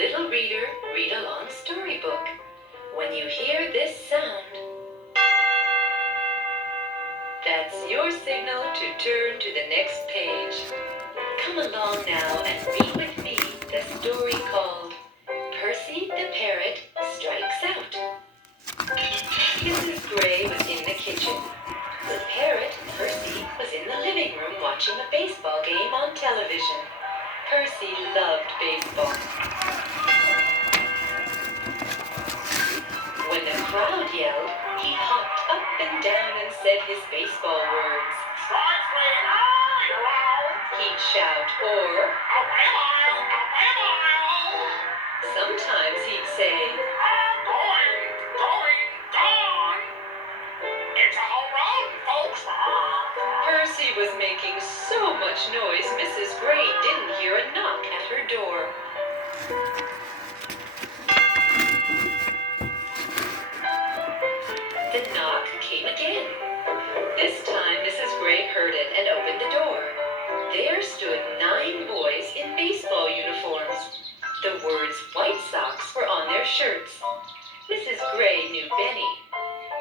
little reader read along storybook. When you hear this sound, that's your signal to turn to the next page. Come along now and read with me the story called Percy the Parrot Strikes Out. Mrs. Gray was in the kitchen. The parrot, Percy, was in the living room watching a baseball game on television. Percy loved baseball. When the crowd yelled, he hopped up and down and said his baseball words. Strike three, oh, He'd shout, or away a mile, away a mile. sometimes he'd say, Going, gone. It's a home run, folks. Percy was making so much noise Mrs. Gray didn't hear a knock at her door. The knock came again. This time Mrs. Gray heard it and opened the door. There stood 9 boys in baseball uniforms. The words White Sox were on their shirts. Mrs. Gray knew Benny.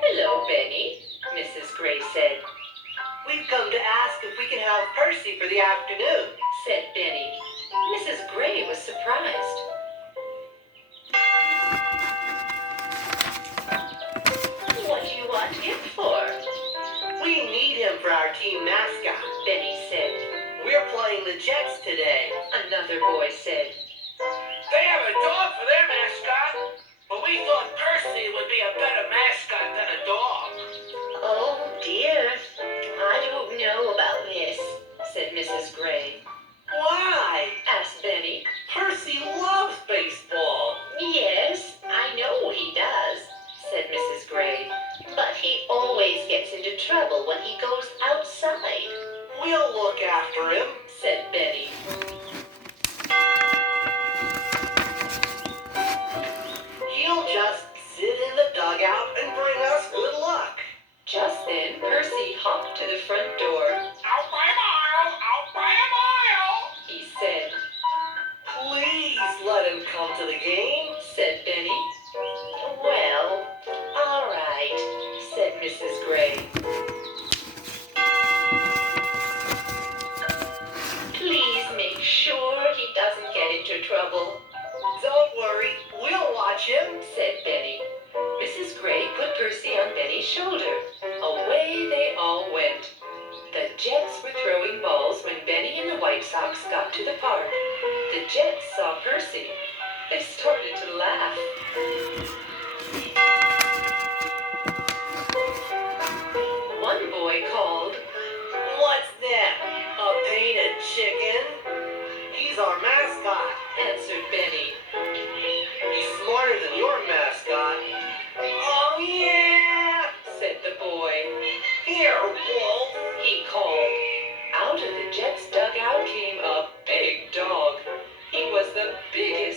"Hello, Benny," Mrs. Gray said. "We've come to ask if we can have Percy for the afternoon," said Benny. Mrs. Gray was surprised. "What do you want him for?" "We need him for our team mascot. Benny said. We're playing the Jets today." Another boy said. They have a dog for their mascot, but we thought Percy would be a better mascot than a dog. "Oh dear, I don't know about this," said Mrs. Gray. "Why?" asked Benny. "Percy loves baseball." "Yes, I know he does," said Mrs. Gray. "But he always gets into trouble when he goes outside," "We'll look after him," said Benny. "He'll just sit in the dugout and bring us good luck." Just then, Percy hopped to the front door. Out by a mile, out by a mile. He said. "Please let him come to the game," said Benny. "Well, all right," said Mrs. Gray. "Please make sure he doesn't get into trouble," "Don't worry, we'll watch him," said Benny. Mrs. Gray put Percy on Benny's shoulder. Away they all went. The Jets were throwing balls when Benny and the White Sox got to the park. The Jets saw Percy. They started to laugh. One boy called, "What's that? A painted chicken?" "He's our mascot." answered Benny. "He's smarter than your mascot." "Oh, yeah," said the boy. "Here, Wolf," he called. Out of the Jets' dugout came a big dog. He was the biggest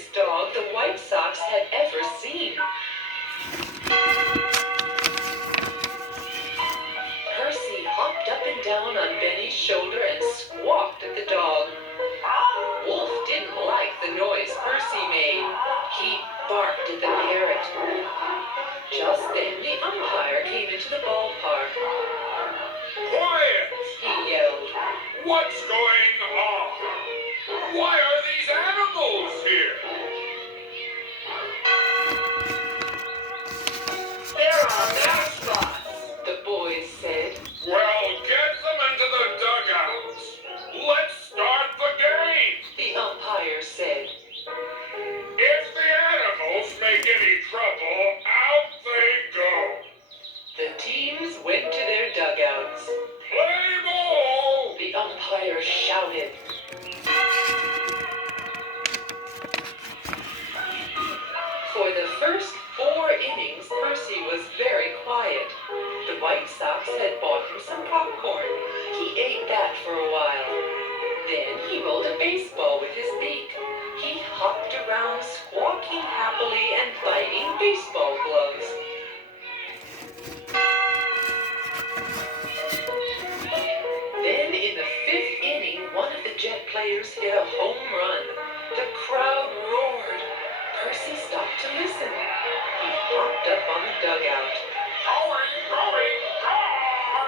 dugout. Going, gone!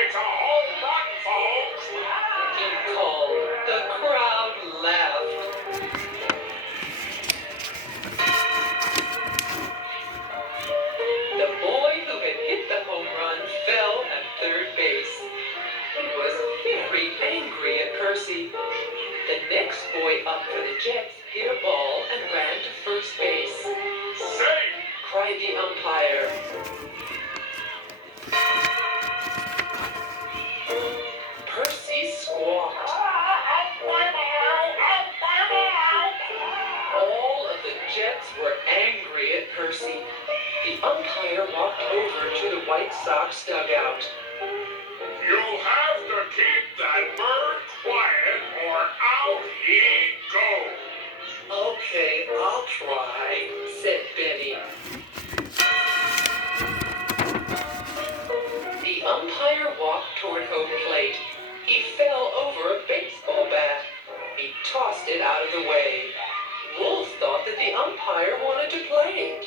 It's a home run, folks! He called. The crowd laughed. The boy who had hit the home run fell at third base. He was very angry at Percy. The next boy up for the Jets hit a ball and ran to first base. Safe! Cried the umpire. Percy squawked. All of the Jets were angry at Percy. The umpire walked over to the White Sox dugout. You'll have to keep that bird quiet or out he goes. Okay, I'll try. Said Benny. The umpire walked toward home plate. He fell over a baseball bat. He tossed it out of the way. Wolf thought that the umpire wanted to play.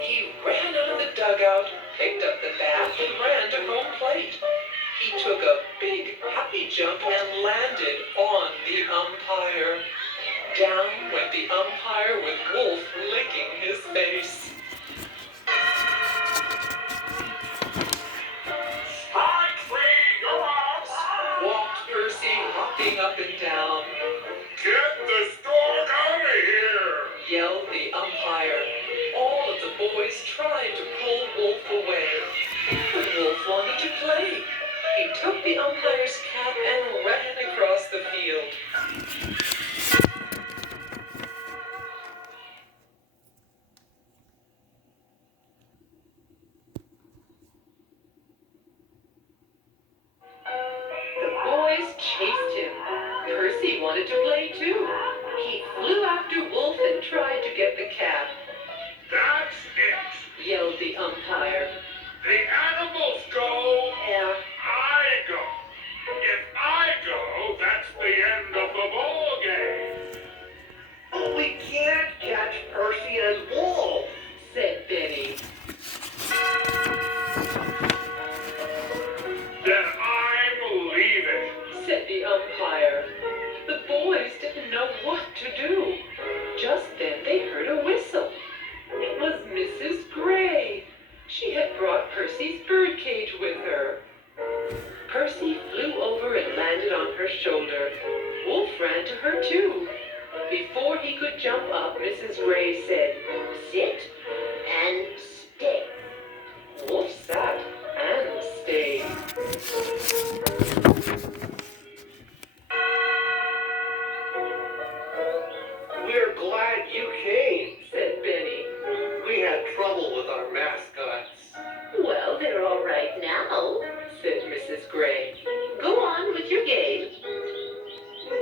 He ran out of the dugout, picked up the bat, and ran to home plate. He took a big, happy jump and landed on the umpire. Down went the umpire with Wolf licking his face. Strike three, you're out! Walked Percy, hopping up and down. Get the stork out of here! Yelled the umpire. All of the boys tried to pull Wolf away, but Wolf wanted to play. He took the umpire's cap and ran across the field. The boys chased him. Percy wanted to play too. He flew after Wolf and tried to get the cap. That's it! Yelled the umpire. The animals go, or I go. If I go, that's the end of the ball game. But we can't catch Percy and Wolf. Said Benny. Then I'm leaving. Said the umpire. The boys didn't know what to do. Just then they heard a whistle. It was Mrs. Gray. She had brought Percy's birdcage with her. Percy flew over and landed on her shoulder. Wolf ran to her too. Before he could jump up, Mrs. Gray said, "Sit and stay." Wolf sat and stayed. We're glad you came. Said Benny. We had trouble with our mascots. Well, they're all right now, said Mrs. Gray. Go on with your game,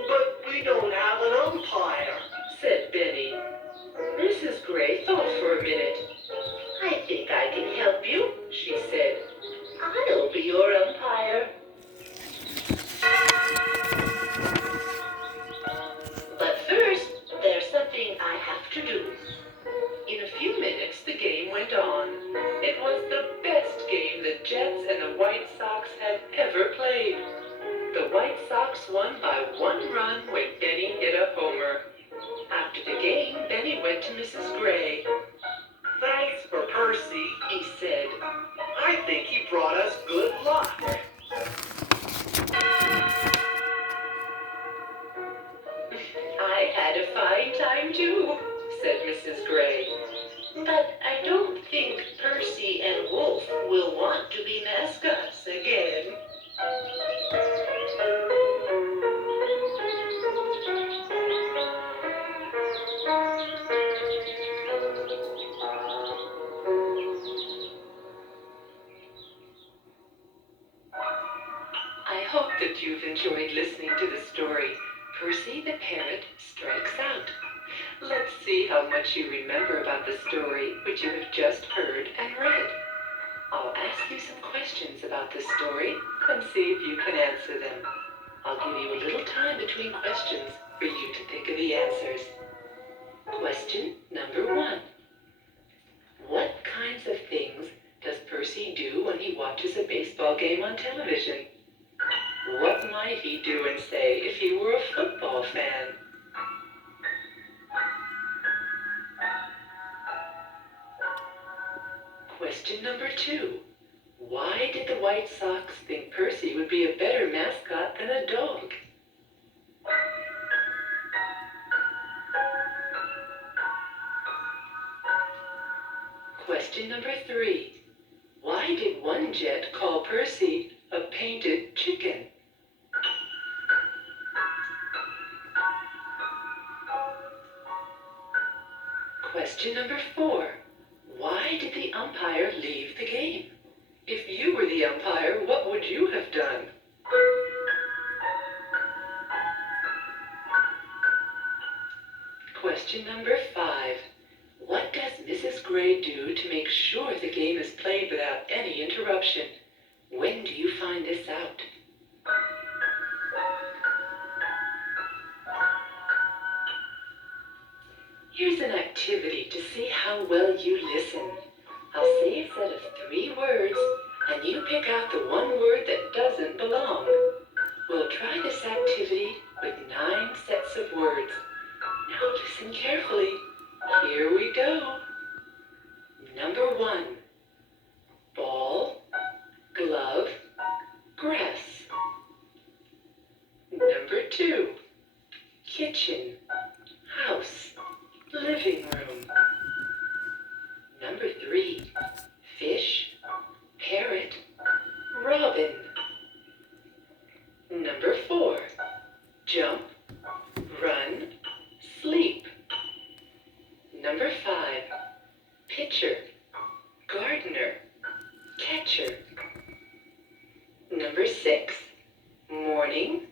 But we don't have an umpire. said Benny. Mrs. Gray thought for a minute. I think I can help you, she said. I'll be your umpire. But first, there's something I have to do. In a few minutes, the game went on. It was the best game the Jets and the White Sox had ever played. The White Sox won by 1 run when Benny hit a homer. After the game, Benny went to Mrs. Gray. Thanks for Percy. He said, I think he brought us good luck. I had a fine time too, said Mrs. Gray. But I don't think Percy and Wolf will want to be mascots again. I hope that you've enjoyed listening to the story, Percy the Parrot Strikes Out. Let's see how much you remember about the story which you have just heard and read. I'll ask you some questions about the story and see if you can answer them. I'll give you a little time between questions for you to think of the answers. Question number 1. What kinds of things Percy do when he watches a baseball game on television? What might he do and say if he were a football fan? Question number 2. Why did the White Sox think Percy would be a better mascot than a dog? Question number 3. Why did one jet call Percy a painted chicken? Question number 4. Why did the umpire leave the game? If you were the umpire, what would you have done? Question number 5. What does Mrs. Gray do to make sure the game is played without any interruption? When do you find this out? Here's an activity to see how well you listen. I'll say a set of 3 words, and you pick out the one word that doesn't belong. We'll try this activity with 9 sets of words. Now listen carefully. Here we go. Number 1. Ball, glove, grass. Number 2. Kitchen, house, living room. Number 3. Fish, parrot, robin. Number 4. Jump, run, sleep. Number 5. Pitcher, gardener, catcher. Number 6. Morning,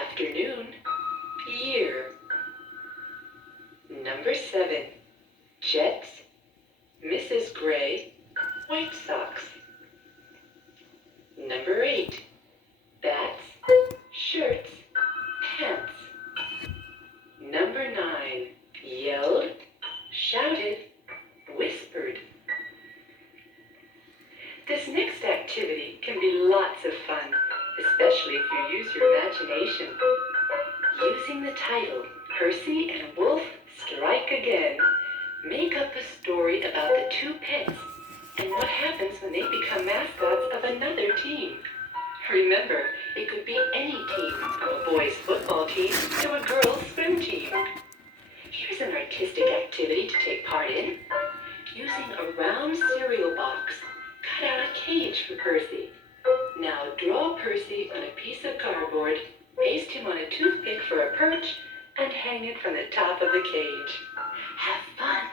afternoon, year. Number 7. Jets, Mrs. Gray, White Sox. Number 8. Bats, shirts, pants. Number 9. Yelled, shouted, whispered. This next activity can be lots of fun, especially if you use your imagination. Using the title, Percy and Wolf Strike Again, make up a story about the 2 pets and what happens when they become mascots of another team. Remember, it could be any team, from a boys' football team to a girls' swim team. Here's an artistic activity to take part in. Using a round cereal box, cut out a cage for Percy. Now draw Percy on a piece of cardboard, paste him on a toothpick for a perch, and hang it from the top of the cage. Have fun!